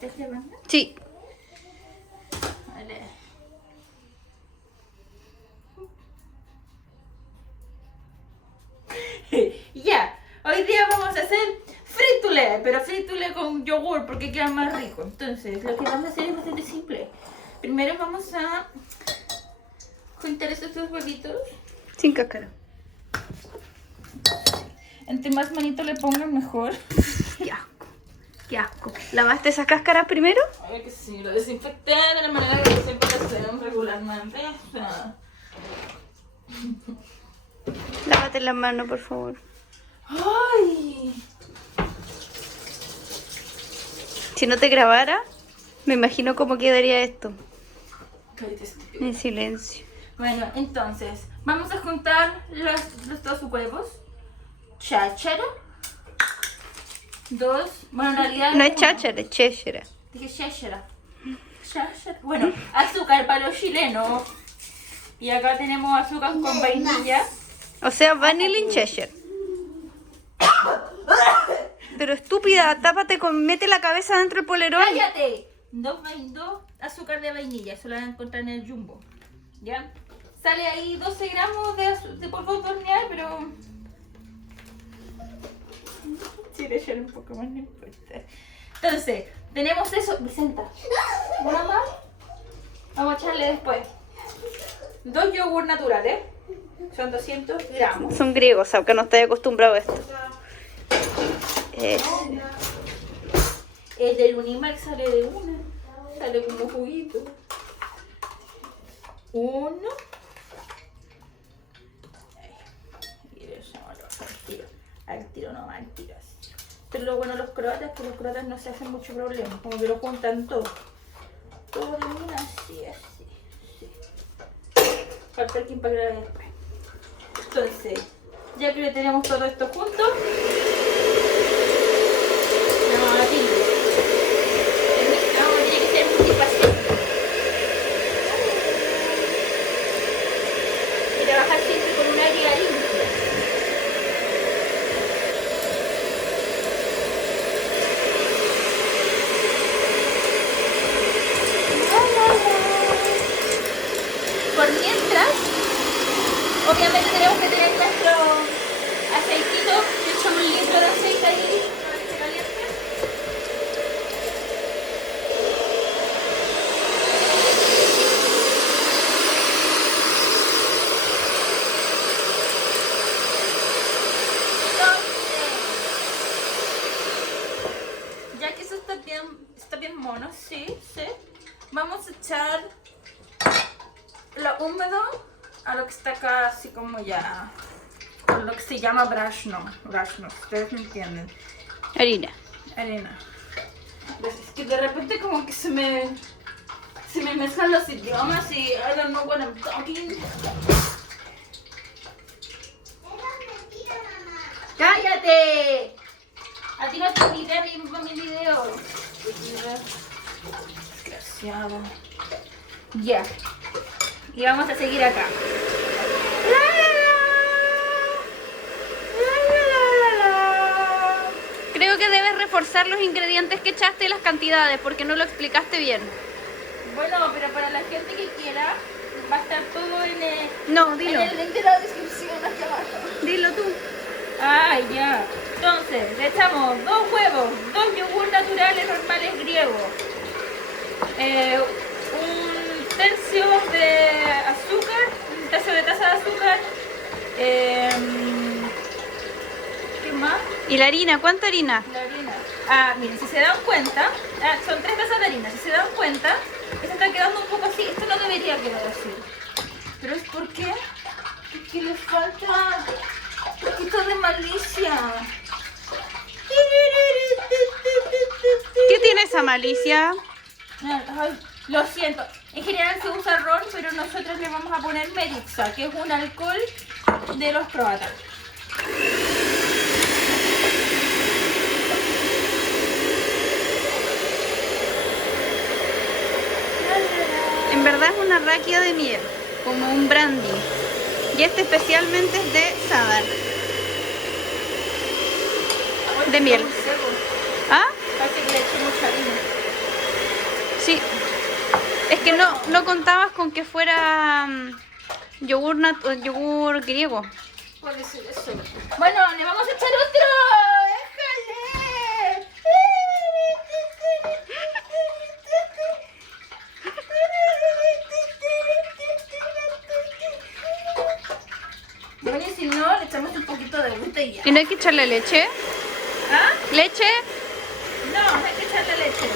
¿Estás grabando? Sí. Vale. Ya, hoy día vamos a hacer fritule, pero fritule con yogur porque queda más rico. Entonces, lo que vamos a hacer es bastante simple. Primero vamos a juntar estos dos huevitos. Sin cáscara. Entre más manito le pongan, mejor. Qué asco. Qué asco. ¿Lavaste esas cáscaras primero? Ay, que sí, lo desinfecté de la manera que siempre lo hacemos regularmente. O sea, Lávate las manos, por favor. ¡ay! Si no te grabara, me imagino cómo quedaría esto. Cállate, estúpido. En silencio. Bueno, entonces, vamos a juntar los dos huevos. Cháchara. Dos. Bueno, en realidad. No es uno. cháchara, es chéchera. Dije cháchara. Cháchara. Bueno, azúcar para los chilenos. Y acá tenemos azúcar con vainilla. O sea, vanilla Cheshire. Pero estúpida, tápate con... Mete la cabeza dentro del polerón. ¡Cállate! Dos azúcar de vainilla. Eso lo van a encontrar en el Jumbo. ¿Ya? Sale ahí 12 gramos de polvo de hornear, pero... Sí, de echar un poco más, no importa. Entonces, tenemos eso. Vicenta, ¿una más? Vamos a echarle después 2 yogur naturales. Son 200 gramos. Son griegos, aunque no estoy acostumbrado a esto. El del Unimark sale de una. Sale como juguito. Uno. Y eso al tiro. Al tiro no, al tiro así. Pero lo bueno de los croatas es que los croatas no se hacen mucho problema. Como que lo juntan todo. Todo de una, así, así. Falta el quien para que lo haga después. Entonces, ya que tenemos todo esto junto, vamos a batir. No, tiene que ser multipaciente. Y trabajar siempre con un área limpia. Por mientras, obviamente tenemos que tener nuestro aceitito. Le echamos 1 litro de aceite ahí para que se caliente. Entonces, ya que eso está bien mono, sí, vamos a echar lo húmedo a lo que está acá así como ya, con lo que se llama brashno, ustedes me entienden. Harina. Arena. Es que de repente como que se me mezclan los idiomas y I don't know what I'm talking. ¡Cállate! A ti no te invité mi video. Desgraciado. Ya. Y vamos a seguir acá. Creo que debes reforzar los ingredientes que echaste y las cantidades, porque no lo explicaste bien. Bueno, pero para la gente que quiera, va a estar todo en el, No, dilo. en el link de la descripción aquí abajo. Dilo tú. Ah, ya. Entonces, le echamos 2 huevos, 2 yogur naturales normales griegos, 1 tercio de azúcar, 1 tercio de taza de azúcar, ¿qué más? ¿Y la harina? ¿Cuánta harina? La harina. Ah, miren, si se dan cuenta, son 3 tazas de harina. Si se dan cuenta, esto está quedando un poco así. Esto no debería quedar así. Pero es porque le falta un poquito de malicia. ¿Qué tiene esa malicia? Ay, lo siento. En general se usa ron, pero nosotros le vamos a poner Merica, que es un alcohol de los croatas. En verdad es una raquia de miel, como un brandy. Y este especialmente es de Sadar. De miel. ¿Ah? Parece que le eché mucha harina. Sí. Es que no contabas con que fuera yogur griego. Puede ser eso. Bueno, le vamos a echar otro. ¡Déjale! Bueno, y si no, le echamos un poquito de agüita y ya. ¿Y no hay que echarle leche? ¿Ah? ¿Leche? No, no hay que echarle leche.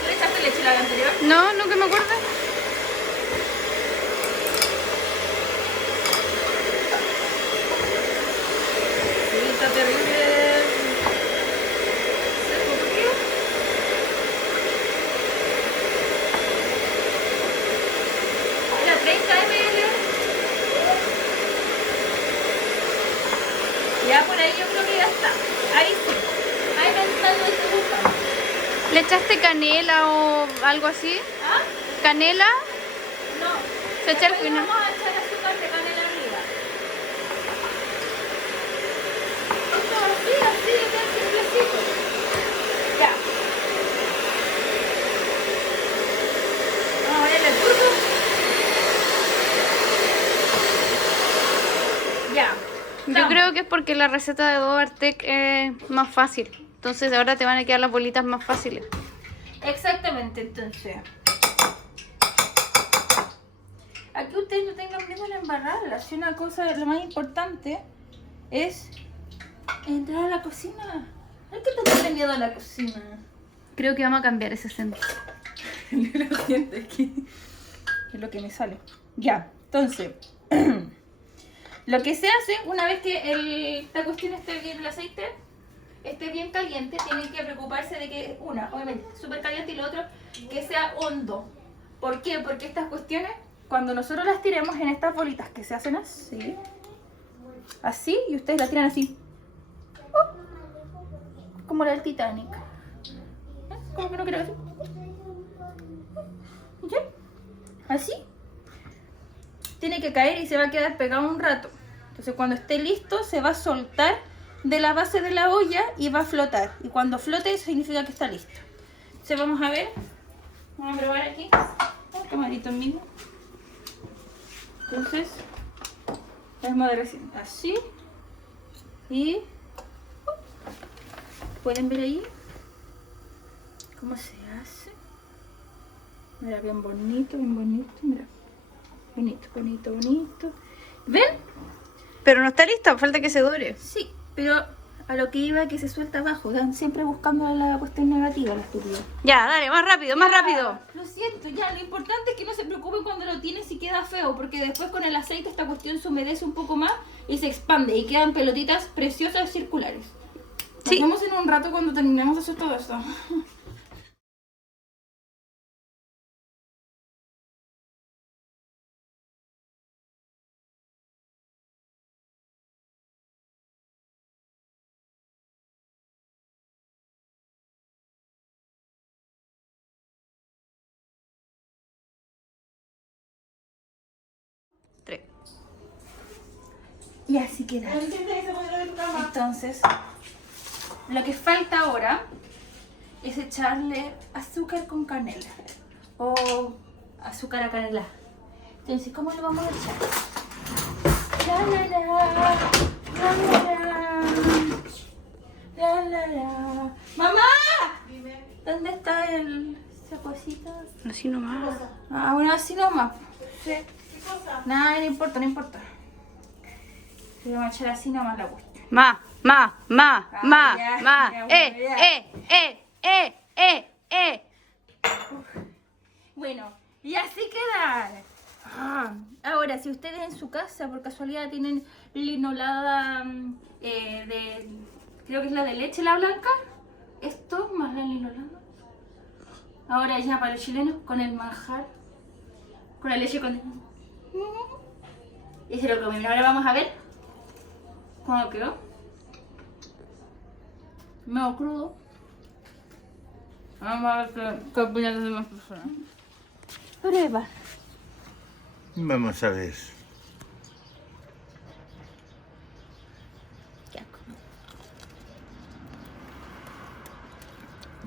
¿Tú le echaste leche la anterior? No, no que me acuerdo. Sí, está terrible. ¿Seco? ¿Por qué? Era 30 ml. Ya por ahí yo creo que ya está. Ahí sí. Ahí me está lo estoy buscando. ¿Le echaste canela o algo así? ¿Ah? ¿Canela? No. Se echa al Después final. vamos a echar azúcar de canela arriba. Esto así, bien simplecito. Ya. Vamos a verle el fruto. Ya. Yo Vamos. creo que es porque la receta de Dobartec es más fácil. Entonces ahora te van a quedar las bolitas más fáciles. Exactamente, entonces. Aquí ustedes no tengan miedo en embarrarla. Si una cosa, lo más importante es entrar a la cocina. No hay que tenerle miedo a la cocina. Creo que vamos a cambiar ese acento. Lo siento, es que es lo que me sale. Ya, entonces, lo que se hace una vez que esta cuestión esté bien, el aceite esté bien caliente, tienen que preocuparse de que, obviamente, súper caliente y lo otro, que sea hondo. ¿Por qué? Porque estas cuestiones, cuando nosotros las tiremos en estas bolitas que se hacen así, y ustedes las tiran así, como la del Titanic. Como que no quiero decir. ¿Ya? Así. Tiene que caer y se va a quedar pegado un rato. Entonces cuando esté listo se va a soltar de la base de la olla y va a flotar. Y cuando flote eso significa que está listo. Entonces vamos a ver. Vamos a probar aquí. Un camarito mismo. Entonces vamos a ver así. Y pueden ver ahí cómo se hace. Mira, bien bonito, mira. Bonito, bonito, bonito. ¿Ven? Pero no está lista, falta que se dore. Sí, pero a lo que iba que se suelta abajo. Están siempre buscando la cuestión negativa, la estúpida. Ya, dale, más rápido, más rápido. Lo siento, ya. Lo importante es que no se preocupen cuando lo tienen si queda feo, porque después con el aceite esta cuestión se humedece un poco más y se expande y quedan pelotitas preciosas circulares. Nos Sí. vemos en un rato cuando terminemos de hacer todo esto. Tres. Y así queda. Entonces, lo que falta ahora es echarle azúcar con canela o azúcar a canela. Entonces, ¿cómo lo vamos a echar? La la la, la la la, la la. ¡Mamá! ¿Dónde está esa cosita? Así nomás. Ah, bueno, así nomás. Sí. Nada, no importa, no importa. Le vamos a echar así nomás la cuestión. Ma. Ya, ya, Bueno, y así queda. Ahora, si ustedes en su casa por casualidad tienen linolada creo que es la de leche, la blanca, esto más la linolada. Ahora ya para los chilenos con el manjar, con la leche condensada. Y se lo comen. Ahora vamos a ver cómo quedó. Medio crudo. Vamos a ver qué opinan las demás personas. Prueba. Vamos a ver. Qué asco.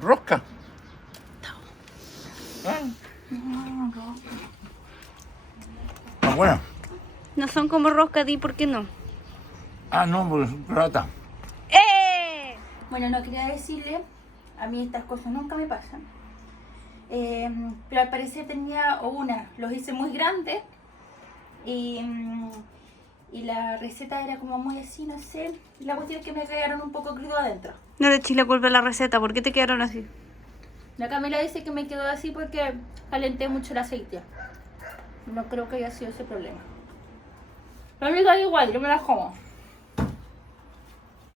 Rosca. Ah, bueno. No son como rosca, di, ¿por qué no? Ah, no, pues plata. ¡Eh! Bueno, no quería decirle, a mí estas cosas nunca me pasan. Pero al parecer tenía, los hice muy grandes y la receta era como muy así, no sé. Y la cuestión es que me quedaron un poco crudo adentro. No le eches la culpa a la receta, ¿por qué te quedaron así? La Camila dice que me quedó así porque calenté mucho el aceite. No creo que haya sido ese problema. Lo único es igual, yo me las como.